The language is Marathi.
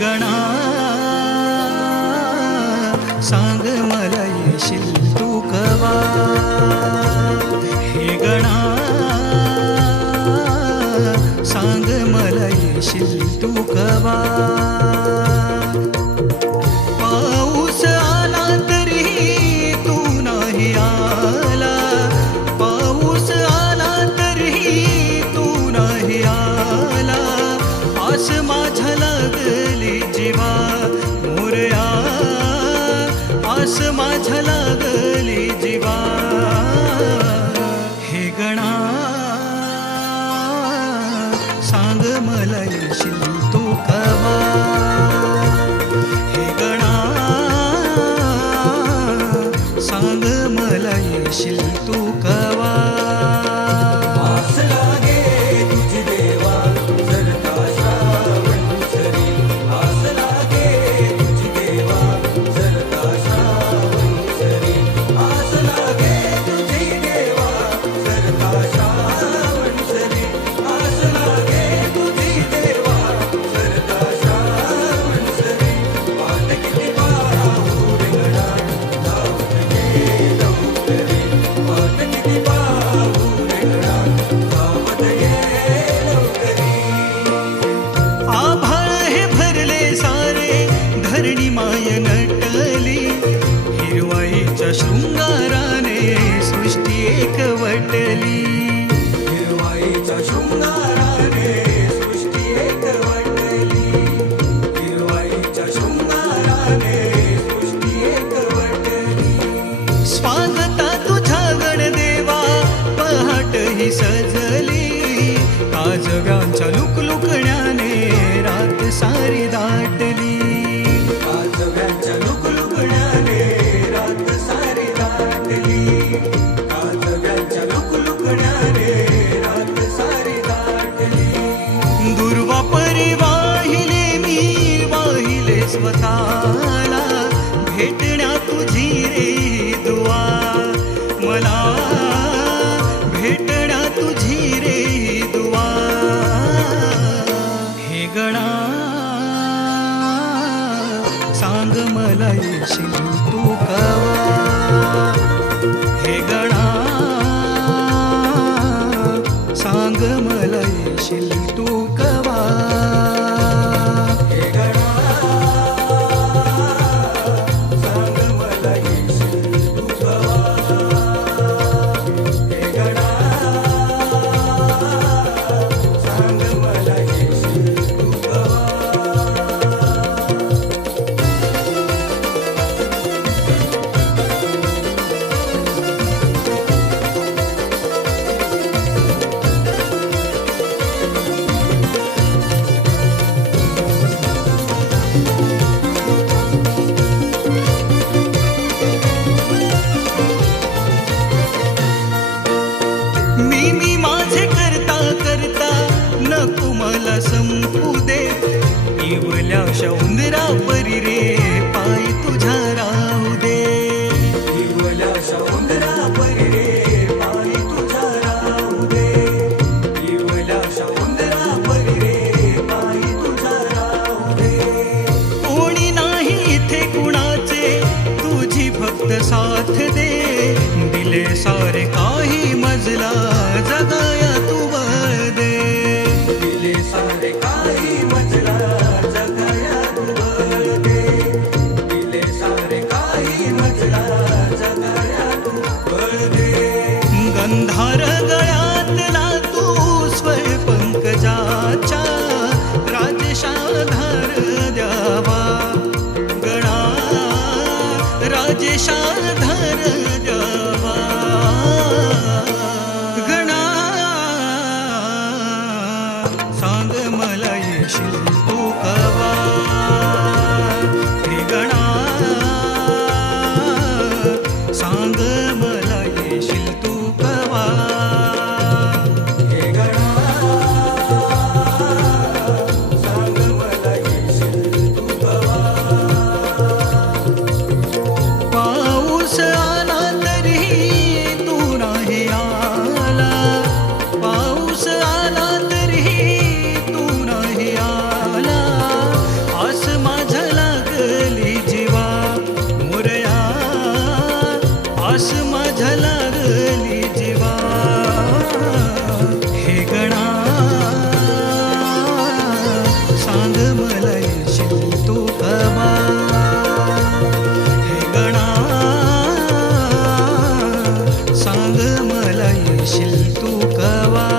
गणा. सांग मला येशील तू कवा? हे गणा. सांग मला येशील तू कवा? देवताला भेटण्या तुझी रे दुआ मला भेटण्या तुझी रे दुआ हे गणा सांग मला येशील मी मी माझे करता करता नको तुम्हाला संपू दे. येवल्या शौंदरा परी रे करशील तू कवा?